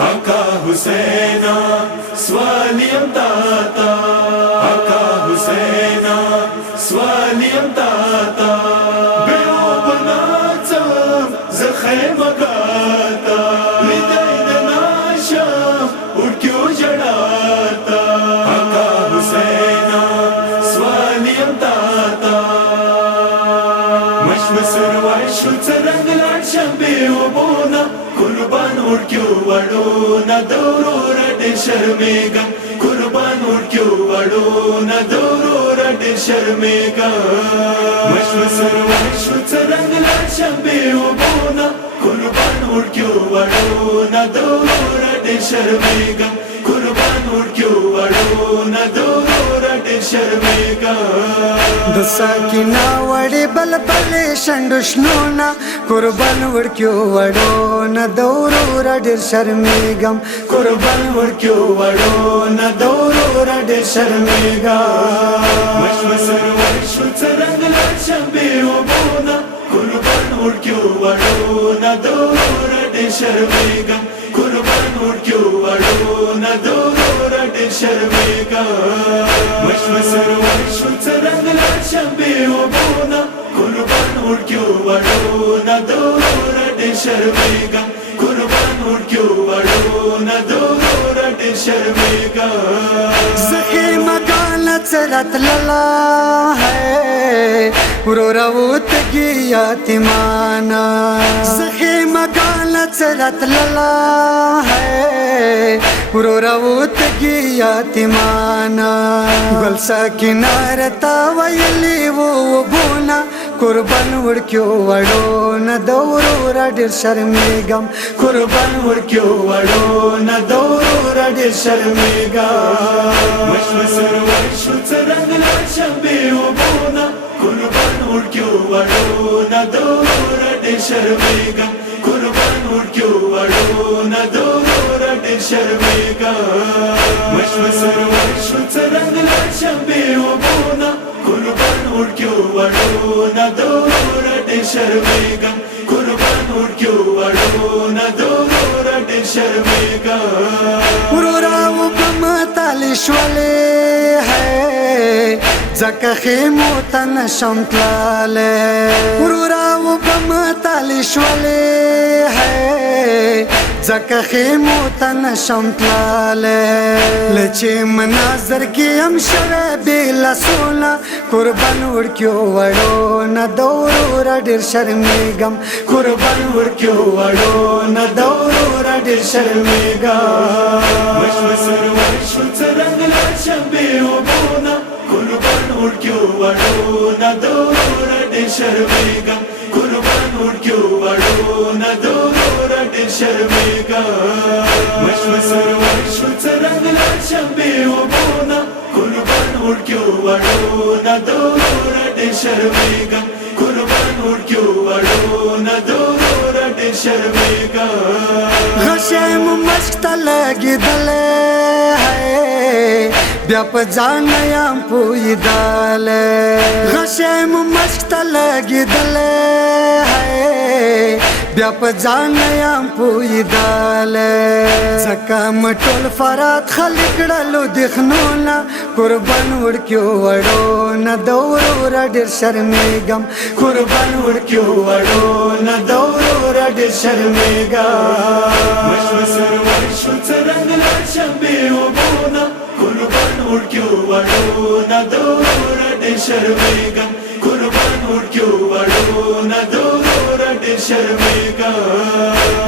आका हुसैना स्वालियम ताता, आका हुसैना स्वालियम ताता, बेओ बनाचा जखैम गाता, लिदाई दनाशा उठ्यो जड़ाता, आका हुसैना स्वालियम ताता, मशवसर वाशुच रंगलाट शंबे ओबोना, कुर्बान उठ्यो वडोना दौरो रटे शर्मेगा, कुर्बान उठ्यो वडोना दौरो रटे शर्मेगा, मशवसर वाशुच रंगलाट शंबे ओबोना, कुर्बान उठ्यो वडोना दौरो रटे शर्मेगा, कुर्बान उठ्यो वडोना दौरो रटे शर्मेगा, दसाकिना वडे बल बले शंडुष्णोना, कुर्बान उडक्यो वडोना दौरो रडे शर्मेगम, कुर्बान उठ्यो वडोना दौरो रटे शर्मेगा, मशवसर वाशुच रंगलाट शंबे ओबोना, कुर्बान उठ्यो वडोना दौरो रटे शर्मेगा, कुर्बान उठ्यो वडोना दौरो रटे शर्मेगा, मशवसर वाशुच रंगलाट शंबे ओबोना, कुर्बान उठ्यो वडोना दौरो रटे शर्मेगा, कुर्बान उठ्यो वडोना दौरो रटे शर्मेगा, सखे मकान चलत लला है उरोरावत गिया तिमाना, सखे मकान चलत लला है उरोरावत गिया तिमाना, गलसा किनारता वयली वो बोना, कुर्बान उडक्यो वडोना दौरो रडे शर्मेगम, कुर्बान उठ्यो वडोना दौरो रटे शर्मेगा, मशवसर वाशुच रंगलाट शंबे ओबोना, कुर्बान उठ्यो वडोना दौरो रटे शर्मेगा, कुर्बान उठ्यो वडोना दौरो रटे शर्मेगा, मशवसर वाशुच रंगलाट शंबे ओबोना, कुर्बान उठ्यो वडोना दौरो रटे शर्मेगा, कुर्बान उठ्यो वडोना दौरो रटे शर्मेगा, उरोराव बमतालिशवले है जका खेमो तन शमतलाले, उरोराव बमतालिशवले है जका खेमो तन शमतलाले, लचे मनाजर की हम शवे बेला सोना, कुर्बान उडक्यो वडोना दौरो रडे शर्मेगम, कुर्बान उठ्यो वडोना दौरो रटे शर्मेगा, मशवसर वाशुच रंगलाट शंबे ओबोना, कुर्बान उठ्यो वडोना दौरो रटे शर्मेगा, कुर्बान उठ्यो वडोना दौरो रटे शर्मेगा, मशवसर वाशुच रंगलाट शंबे ओबोना, कुर्बान उठ्यो वडोना दौरो रटे शर्मेगा, कुर्बान उठ्यो वडोना दौरो रटे शर्मेगा, हशेम मस्त लगी दले है ब्याप जानयाम पुई दाले, हशेम मस्त लगी दले है ब्याप जानयाम पुई दाले, जकाम टोल फरात खलिकड़लो दिखनोना, कुर्बान उडक्यो वडोना दौरो रडे शर्मेगम, कुर्बान उठ्यो वडोना दौरो रटे शर्मेगा, मशवसर वाशुच रंगलाट शंबे ओबोना, कुर्बान उठ्यो वडोना दौरो रटे शर्मेगा, कुर्बान उठ्यो वडोना दौरो रटे शर्मेगा,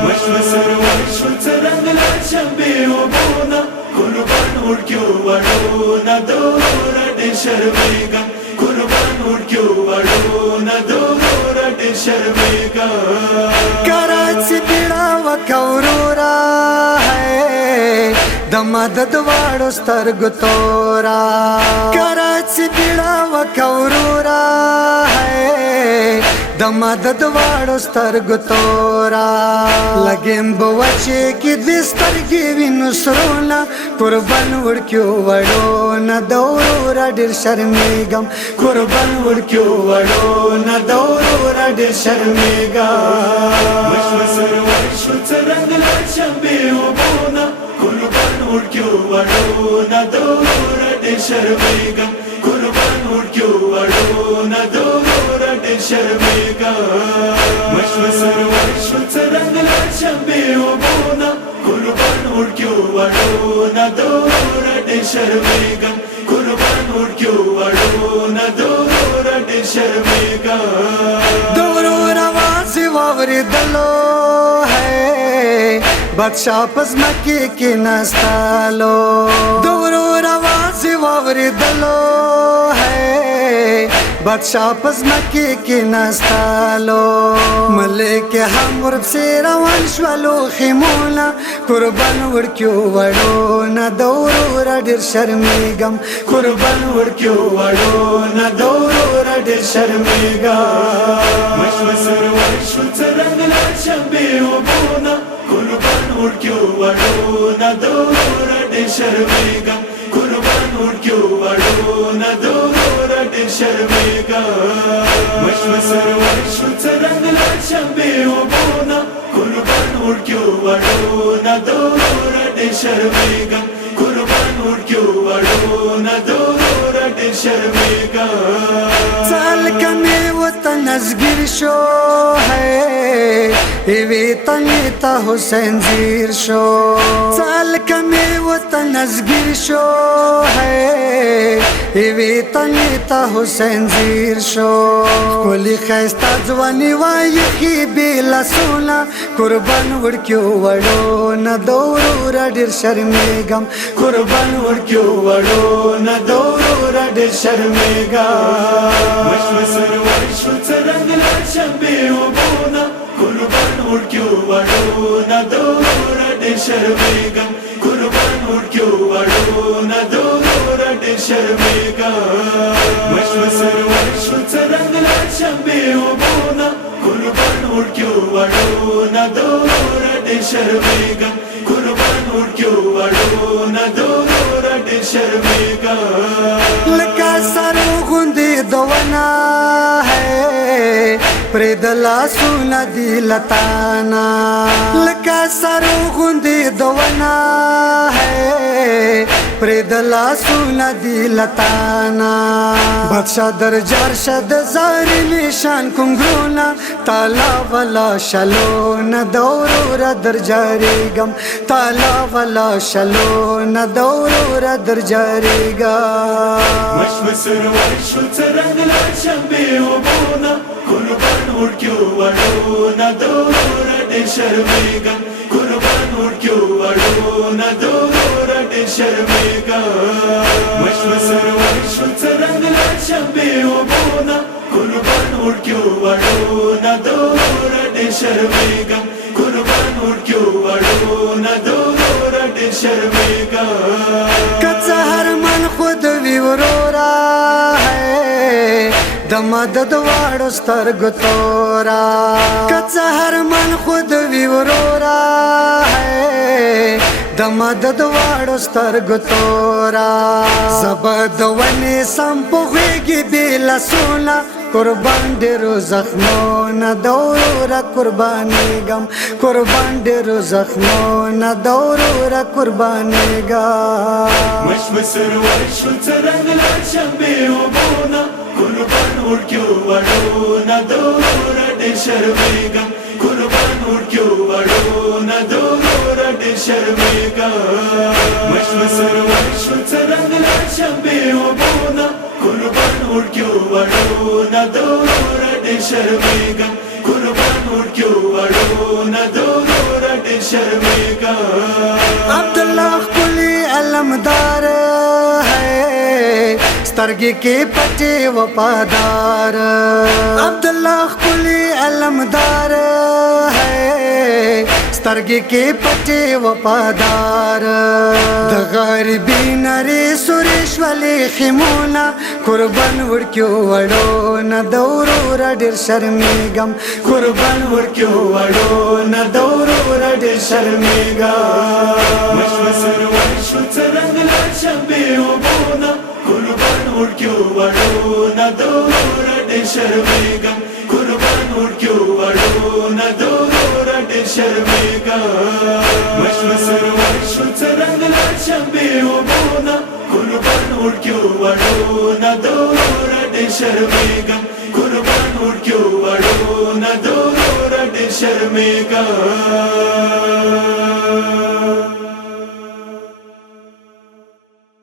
मशवसर वाशुच रंगलाट शंबे ओबोना, कुर्बान उठ्यो वडोना दौरो रटे शर्मेगा, कुर्बान उठ्यो वडोना दौरो रटे शर्मेगा, कराची बिड़ाव कौरूरा है दमदद वाडो स्तर्ग तोरा, कराची बिड़ाव कौरूरा है दमदद वाडो स्तर्ग तोरा, लगेम बवचे की दिस्तर्गी विनुसरोना, कुर्बान उडक्यो वडोना दौरो रडे शर्मेगम, कुर्बान उडक्यो वडोना दौरो रडे शर्मेगा, मशवसर वाशुच रंगलाट शंबे ओबोना, ورکیو وړو نه دور ډېر شرمېږم قربان ورکیو وړو نه دور ډېر شرمېږم مشو سرور شو څرنګ لاړ شم بې اوبونه قربان ورکیو وړو نه دور ډېر شرمېږم قربان ورکیو وړو نه دور ډېر شرمېږم دورو رواز واوریدلو بادشاہ پزمکی کی نستالو دورو رواز واوریدلو بادشاہ پزمکی کی نستالو ملک هم ورپسی روان شولو خیمونا قربان ورکیو وړو نه دورو را ډېر شرمېږم قربان ورکیو وړو نه دورو را ډېر شرمېږم مشو سرور شو څرنګ لاړ شم بې اوبونه قربان ورکیو وړو نه دور ډېر شرمېږم قربان ورکیو وړو نه دور ډېر شرمېږم مشو سرور شو څرنګ لاړ شم بې اوبونه قربان ورکیو وړو نه دور ډېر شرمېږم قربان ورکیو وړو نه دور ډېر شرمېږم سال کمی وطن ازگیر شو ایوی تنی تا حسین زیر شو سال کمی وطن ازگیر شو ایوی تنی تا حسین زیر شو کلی خیستا جوانی وایخی بیلا سونا قربان ورکیو وړو نه دورو را ډېر شرمېږم قربان ورکیو وړو نه دورو را ډېر شرمېږم مشو سرور شو څرنګ لاړ شم بې اوبونه قربان ورکیو وړو نه دور ډېر شرمېږم قربان ورکیو وړو نه دور ډېر شرمېږم مشو سرور شو څرنګ لاړ شم بې اوبونه قربان ورکیو وړو نه دور ډېر شرمېږم قربان ورکیو وړو نه دور ډېر شرمېږم لکه سرو غوندې د ونه پرېد لاسونه دي لتانا لکه سرو غوندې د ونه پرېد لاسونه دي لتانا بادشاہ درجار شد زاری نشان کوم ګرونا تالا ولا شلو نه دورو را درجاریږم تالا ولا شلو نه دورو را درجاریږم مشو سرور شو څرنګ لاړ شم بې اوبونه قربان ورکیو وړو نه دور ډېر شرمېږم قربان ورکیو وړو نه دور ډېر شرمېږم مشو سرور شو څرنګ لاړ شم بې اوبونه قربان ورکیو وړو نه دور ډېر شرمېږم قربان ورکیو وړو نه دور ډېر شرمېږم که څه هر من خود وي ورورا د مدد واړو سترګو تورا که څه هر من خود وي ورورا د مدد واړو سترګو تورا زبا د ونې سم په غېږې بې لاسونه قربان ډېرو زخمو نه دورو را قربانېږم قربان ډېرو زخمو نه دورو را قربانېږم مشو سرور شو څرنګ لاړ شم بې اوبونه قربان ورکیو وړو نه دور ډېر شرمېږم قربان ورکیو وړو نه دور ډېر شرمېږم مشو سرور شو څرنګ لاړ شم بې اوبونه قربان ورکیو وړو نه دور ډېر شرمېږم قربان ورکیو وړو نه دور ډېر شرمېږم عبدالله ښکلی علمدار سترګې کې پټې وفادار عبدالله ښکلی علمدار سترګې کې پټې وفادار د غریبي نري سورې شولې خیمونه قربان ورکیو وړو نه دورو را ډېر شرمېږم قربان ورکیو وړو نه دورو را ډېر شرمېږم مشو سرور شو څرنګ لاړ شم بې اوبونه قربان ورکیو وړو نه دور ډېر شرمېږم قربان ورکیو وړو نه دور ډېر शर्मेगा मशमसर वर्षुच रंगला शंबे उबोना कुर्बान उडक्यो वाडोना दोरडे शर्मेगा कुर्बान उडक्यो वाडोना दोरडे शर्मेगा